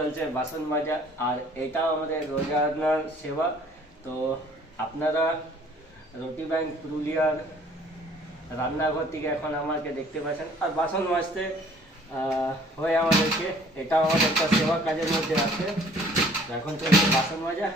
চলছে বাসন মাজা, আর এটাও আমাদের রোজানার সেবা। তো আপনারা রুটি ব্যাংক পুরুলিয়ার রান্নাঘর থেকে এখন আমাকে দেখতে পাচ্ছেন, আর বাসন মাজতে হয় আমাদেরকে, এটাও আমাদের একটা সেবা কাজের মধ্যে আছে। তো এখন চলছে বাসন মাজা।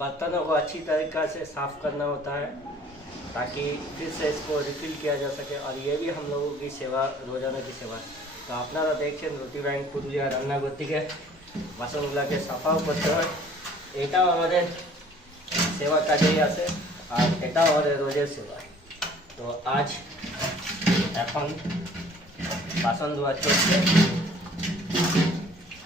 बर्तनों को अच्छी तरीक़ा से साफ़ करना होता है ताकि फिर से इसको रिफ़िल किया जा सके, और ये भी हम लोगों की सेवा, रोजाना की सेवा। तो আপনারা দেখছেন রুটি ব্যাংক পুরুলিয়া রান্নাঘর থেকে বাসনগুলোকে সাফাও করতে হয়, এটাও আমাদের সেবা কাজেই আসে, আর এটাও আমাদের রোজের সেবা। তো আজ এখন বাসন ধোয়া চলছে।